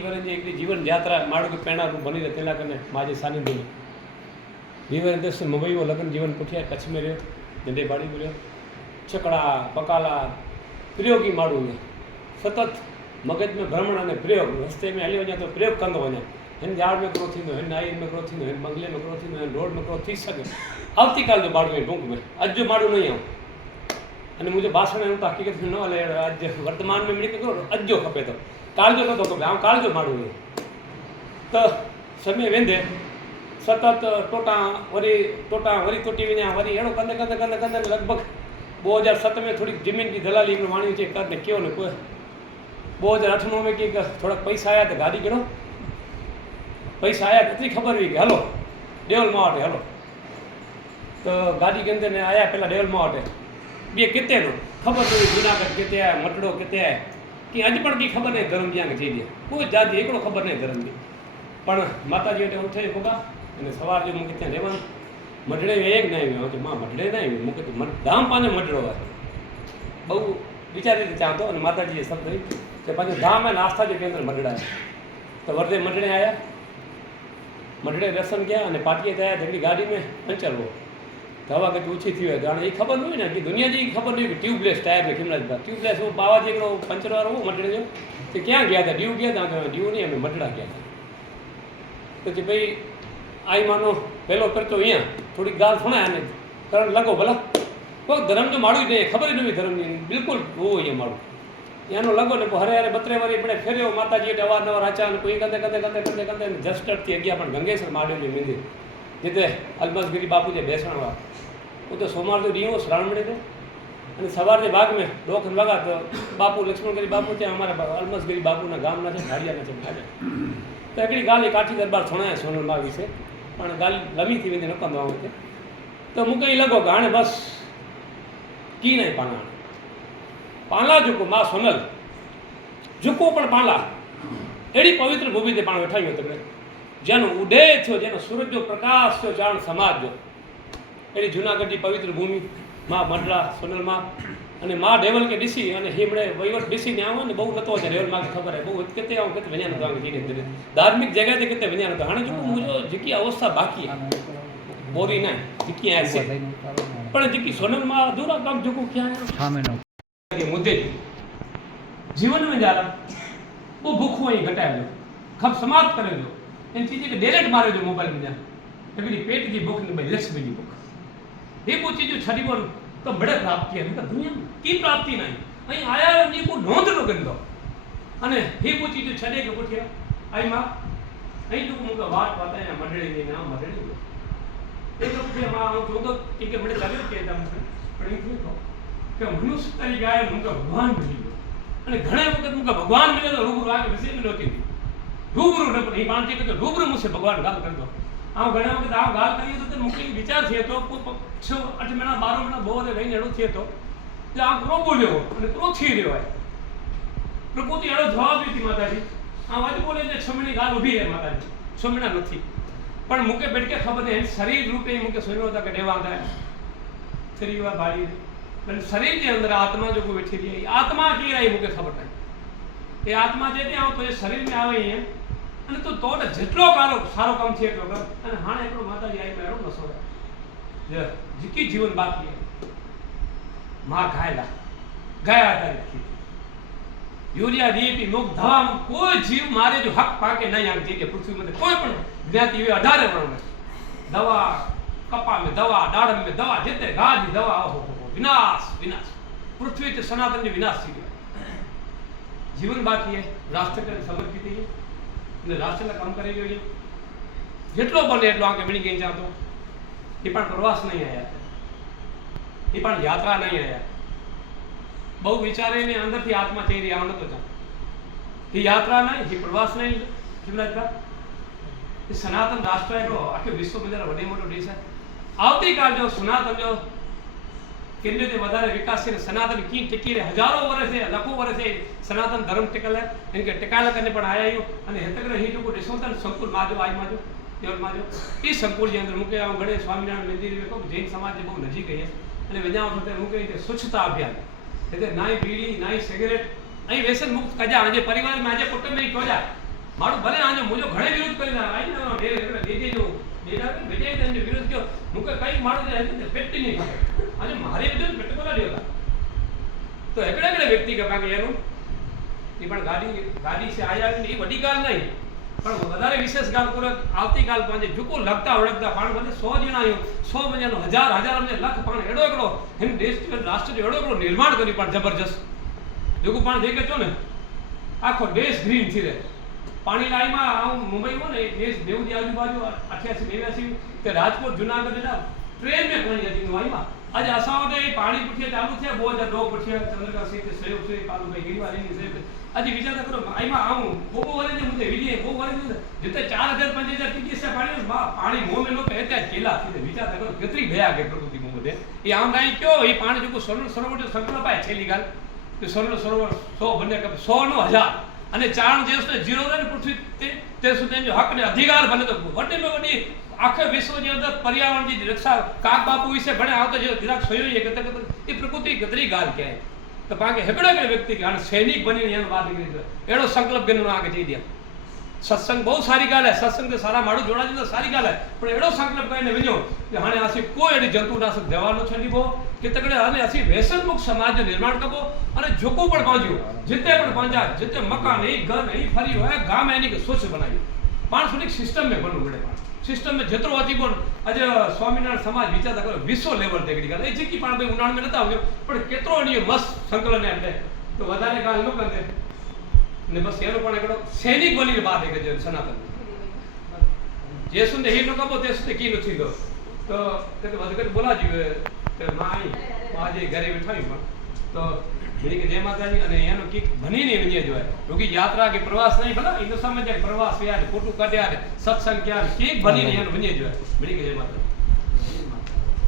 વિવરંજે એકલી જીવન યાત્રા માળું કે પેણારું બની રહે તેલા કરીને માજે સાનિધ્યમાં વિવરંજે દસ મુંબઈઓ લગ્ન જીવન પૂઠ્યા કચ્છમાં રહ્યો, ધંધે ભાડી ગયો છકડા પકાલા પ્રયોગી માળું ને સતત મગજમાં ભ્રમણ અને પ્રયોગ રસ્તે મેં હલી વञा તો પ્રયોગ કંદો वञा हिन ઝાડ में ग्रो थींदो हिन नाइन में ग्रो थींदो हिन बंगले में ग्रो थींदो हिन रोड में ग्रो थी सघे આવતીકાલ जो માળું એ ઢૂંક में अॼु माण्हू નહીં આવું. અને मुझे बासण ऐं त हक़ीक़त में न हले अॼु वर्तमान में मिली पियो अॼु जो खपे थो काल जो नथो खपे ऐं काल जो माण्हू हुयो त समय वेंदे सतत टोटां वरी टोटां वरी टुटी वञा वरी अहिड़ो कंदे कंदे कंदे कंदे लॻभॻि ॿ हज़ार सत में थोरी ज़मीन जी दलाली हिकिड़ो माण्हू चई कर न कयो न कोई ॿ हज़ार अठ में की थोरा पैसा आया त गाॾी कहिड़ो पैसा आया एतिरी ख़बर हुई की हलो ॾेवल मां वटि हलो त गाॾी कंदे ने आया पहिला ॾेवल मां वटि બે કેતેનો. ખબર નથી જુનાગઢ કેતે મટડો કેતે કે આજે પણ કંઈ ખબર નહીં ધર્મ જ્યાં જઈ દે. કોઈ જાતિ એકડો ખબર નહીં ધર્મની પણ માતાજી એટલે હું થઈ ખોબા, અને સવાર જો મૂકી ત્યાં રહેવાનું. મઢડે એક ના આવ્યો. કે માં મઢડે ના આવ્યું. મૂકી ધામ પાને મઢડો હોય. બહુ વિચારી રીતે ચાલતો અને માતાજીએ શબ્દ કે પાછું ધામ અને આસ્થા જે કેન્દ્ર મઢડાય. તો વરદે મઢડે આવ્યા મઢડે દર્શન ગયા અને પાટીએ થયા જેમની ગાડીમાં પંચર હોય તો કે ઓછી થઈ હોય કારણ એ ખબર ન હોય ને, કે દુનિયા જેવી ખબર નહીં કે ટ્યુબલેસ ટાયર ને ખીમલા ટ્યુબલેસ હું બાવાજી એકડો પંચર વાળો હું મટડે છે તે ક્યાં ગયા હતા? ડ્યુ ગયા હતા? ડ્યુ નહીં, અમે મટડા ગયા હતા. પછી ભાઈ, આઈ માનો, પહેલો કરતો અહીંયા, થોડીક ગાલ સુણાય અને કરણ લગો ભલા. કોઈ ધર્મ તો માળું જ નહીં ખબર જ નથી ધર્મની બિલકુલ હોવું અહીંયા માળું. એનો લગો ને હરે હરે બત્રે વારી પણ ફેર્યો, માતાજી એટલે અવારનવાર આચાર કોઈ કંદે કંદે કંદે કંદે કંદે જસ્ટથી ગયા પણ ગંગેશ્વર મહાદેવની મંદિર. જે તે અલબસગીરી બાપુ જે બેસણવા હું તો સોમવાર તો રીઓ શ્રાવણ મળે અને સવારને ભાગ મેં ડોખન વાગા તો બાપુ લક્ષ્મણગીરી બાપુ ત્યાં અમારા અલમસગીરી બાપુના ગામના છે ભાડિયાના છે ભાડે તો એકડી ગાલી કાઠી દરબાર છણાયા સોનલમાં આવી છે. પણ ગાલી લમીથી વિને નકંદો આવું છે. તો હું કંઈ લગો કે હાણે બસ કી નહીં પાના. પાલા ઝૂકું, માં સોનલ. ઝૂકું પણ પાલા. એડી પવિત્ર ભૂમિ તે પાણ વેઠાવ્યું તમે જેનો ઉદય થયો જેનો સૂરજનો પ્રકાશ થયો જાણ સમાજ એની જૂનાગઢની પવિત્ર ભૂમિ મા મંડળા સોનલમાં અને મા ડેવલ કે ડીસી અને હિમણે વહીવટ ડીસીને આવો ને બહુ નતો છે રેવલમાં ખબર હે. બહુ કેતે આવું કેતે વન્યા નતો આંગે ધીરે ધીરે ધાર્મિક જગ્યાએ કેતે વન્યા નતો. હાણે જો મુજો જીકી અવસ્થા બાકી બોરી ના જીકી આસે પણ જીકી સોનલમાં અધૂરા કામ જોકો ક્યાં સામે નો કે મુદ્દે જીવનમાં બહુ ભૂખો અહીં ઘટાડ્યો. ખબ સમાપ્ત કરેલો. એને ત્રીજી કે ડિલેટ માર્યો હતો મોબાઈલ મને એ પેલી પેટની ભૂખ ને ભાઈ લક્ષ્મીની ભૂખ. એ પૂછી છરી બોલ તો બડે પ્રાપ્તિ એમ. કે દુનિયા કી પ્રાપ્તિ નહીં? અહીં આયા ની કોઈ નોંધ નો ગંદો અને હે પૂછી જો છડે કે ઉઠ્યા. આઈ માં, અહીં તો મુકે વાત વાત એ મંડળી ની નામ મંડળી એ તો કે માં હું તો તો કે મને ચાલ્યો કે તમ પણ એ શું કે મનુષ્ય તરી ગાય મુકે ભગવાન મળ્યો અને ઘણા વખત મુકે ભગવાન મળ્યો તો રૂબરૂ આગે વિશે નહોતી. રૂબરૂ ન એ પાંચે કે રૂબરૂ મુસે ભગવાન ગાલ કરી દો. આમ ઘણા વખત આમ ગાલ કરીએ તો તે મુકલી વિચાર થયો તો છ, આઠ મહિના, બાર મહિના બહુ વધે રહીને એડો થયો તો તે આમ ક્રો બોલ્યો અને ક્રો થઈ રહ્યો હોય પ્રકૃતિ એડો જવાબ દીધી માતાજી. આમ આજે બોલે છે, છ મહિને ગાલ ઊભી રહે માતાજી. છ મહિના નથી. પણ મૂકે બેટકે ખબર નહીં શરીર રૂપે મૂકે શરીર હતા કે ડેવા થાય શરીર એવા ભાળી અને શરીરની અંદર આત્મા જો કોઈ બેઠી રહી આત્મા કી રહી મૂકે ખબર નહીં. એ આત્મા જે ત્યાં આવતો એ શરીરને આવે અહીંયા અને તો તોડ જેટલો કારો સારો કામ છે એટલો કર. અને હાણે એટલો માતાજી આવી એનો નસો જીકી જીવન બાકી માં ઘાયલા. ગયા તારીખથી યુરિયા, ડીએપી મુખ ધામ કોઈ જીવ મારે જો હક પાકે નહીં આમ જગ્યા પૃથ્વીમાં કોઈ પણ જ્ઞાતિ એવી અઢારે વર્ણ દવા કપા મેં દવા દાડમ મેં દવા જેતે ગાજી દવા, ઓહો વિનાશ વિનાશ. પૃથ્વી તે સનાતન વિનાશ થઈ ગયો જીવન બાકી રાષ્ટ્ર સમર્પિત અને રાષ્ટ્રના કામ કરી જોઈએ જેટલો બને એટલો આંખે વણી ગઈ જાતો. એ પણ પ્રવાસ નહીં આવ્યા એ પણ યાત્રા નહીં આવ્યા બહુ વિચારીને અંદરથી આત્મા થઈ રહી નતો જાણ એ યાત્રા નહીં, એ પ્રવાસ નહીં શિવરાજભાઈ એ સનાતન રાષ્ટ્ર એટલો આખી વિશ્વ બજાર વડે મોટો દેશ છે. આવતીકાલ જો સનાતન જો કેવી રીતે વધારે વિકાસ છે, સનાતન કી ટીકીને હજારો વર્ષે, લાખો વર્ષે સનાતન ધર્મ ટીકલે એનકે ટીકાલક અને પણ આયા અને હેતકર હી લોકો ડિસોતન સંકુલ માજો આજ માજો, દેવલ માજો. એ સંકુલની અંદર હું કે આવું ગણેશ, સ્વામિનારાયણ મંદિર કહું જૈન સમાજને બહુ નજીક હે. અને વેજાઓ થતે હું કે સ્વચ્છતા અભિયાન. એટલે નાય બીડી નાય સિગરેટ. અહીં વ્યસન મુક્ત કજા, આજે પરિવારમાં, આજે કુટુંબે કજા મારું ભલે આજે મુજો ઘણે વિરોધ કરી ના આઈ ને બે બે, જો. કે હું કે કઈ મારું ને પેટી નહીં ખાય આજે મારે બધું પેટ કોલા દેવા. તો એકડે એકડે વ્યક્તિ કે કાંઈ એનું. એ પણ ગાડી ગાડી છે, આયા એ વડી ગાલ નહીં. પણ વધારે વિશેષ ગાલ પૂરક આવતીકાલ પાંજે ઝુકો લગતા ઓળખતા પાણ બધે સો જણા આવ્યો સો મજાનો હજાર હજાર અમને લખ પાણ એડો એકડો. હિન્દ દેશ રાષ્ટ્ર એડો એકડો નિર્માણ કર્યું પણ જબરજસ્ત. જોગું પાણ કે છો ને? આખો દેશ ગ્રીનથી રહે. પાણી હું મુંબઈ હોય ને નેસ નેવું આજુબાજુ અઠ્યાસી, નેવ્યાસી તે રાજકોટ, જુનાગઢ એટલા ટ્રેન મેં પાણી જતી નું આજે અસાં વખતે પાણી પૂઠીએ ચાલુ છે બહુ હજાર દો પૂઠીએ ચંદ્રકાંત સિંહ સહયોગ છે કાલુભાઈ ગીરવા સહયોગ આજે વિચાર કરો આમાં આવું, બહુ બહુ વરે મુદ્દે વિજય બહુ વરે જેતે ચાર હજાર, પાંચ હજાર ટીડીએસ પાણી પાણી મોમે લોકો અત્યારે કેલા છે વિચાર કરો, કેટલી ભયા કે પ્રકૃતિ મોમદે એ આમ નહીં કયો, એ પાણી જોકો સરળ સરોવર સંકલ્પ આય છેલી ગાલ. કે સરળ સરોવર સો, બંને સો નો હજાર. અને ચારણ છે જીરો રહે પૃથ્વી તે સુધી એનો હક ને અધિકાર ભલે તો વડીમાં વડી આખે વિશ્વની અંદર પર્યાવરણની રક્ષા કાક બાપુ વિશે ભણે આવતો જે જરાક સહયોગી એ કહેતા કહેતા એ પ્રકૃતિ ગદરી ગાલ કહેવાય. તો હેકડો કે વ્યક્તિ કે સૈનિક બનીને એનો વાત નીકળી એનો સંકલ્પ કરીને આગળ જઈ દે સત્સંગ બહુ સારી ગાલે, સત્સંગ સારા માળું જોડાજો તો સારી ગાલે. પણ એડો સંકલ્પ કરીને વિજો કે હાણે આસી કોઈ એડી જંતુનાશક દવાનો છે લીબો કે તગડે હાને આસી વ્યસનમુક્ત સમાજ નિર્માણ કરવો અને જોકો પણ પાંજ્યો જીતે પણ પાંજા જીતે મકાન, એ ઘર, એ ફરી હોય, ગામ એની કે સ્વચ્છ બનાવ્યું. માણસોની એક સિસ્ટમ મેં બનવું પડે સિસ્ટમ મેં જેટલો હતી પણ આજે સ્વામિનારાયણ સમાજ વિચારતા કરો, વિશ્વ લેવલ તે ગડી ગાલે. એ જીકી પણ ભાઈ ઉનાળમાં નતા આવ્યો, પણ કેટલો એની મસ્ત સંકલન એમ તો વધારે ગાલ ન કરે ને બસ એનો પણ એકડો સૈનિક બનીને બહાર નીકળી જાય સનાતન. જે સુધી હીર નો કપો તે સુધી કી નથી ગયો તો તે તો વધુ બોલાજી તે માઈ આજે ઘરે બેઠાવી પણ તો મેરી કે જય માતાજી અને એનો કીક ભણી નહીં વિજય જોય ક્योंकि યાત્રા કે પ્રવાસ નહીં ભલા ઇનો સમજ જાય પ્રવાસ યાર ખોટું કાઢ્યા સત્સંગ ક્યાં કીક ભણી નહીં એનો વિજય જોય મેરી કે જય માતાજી.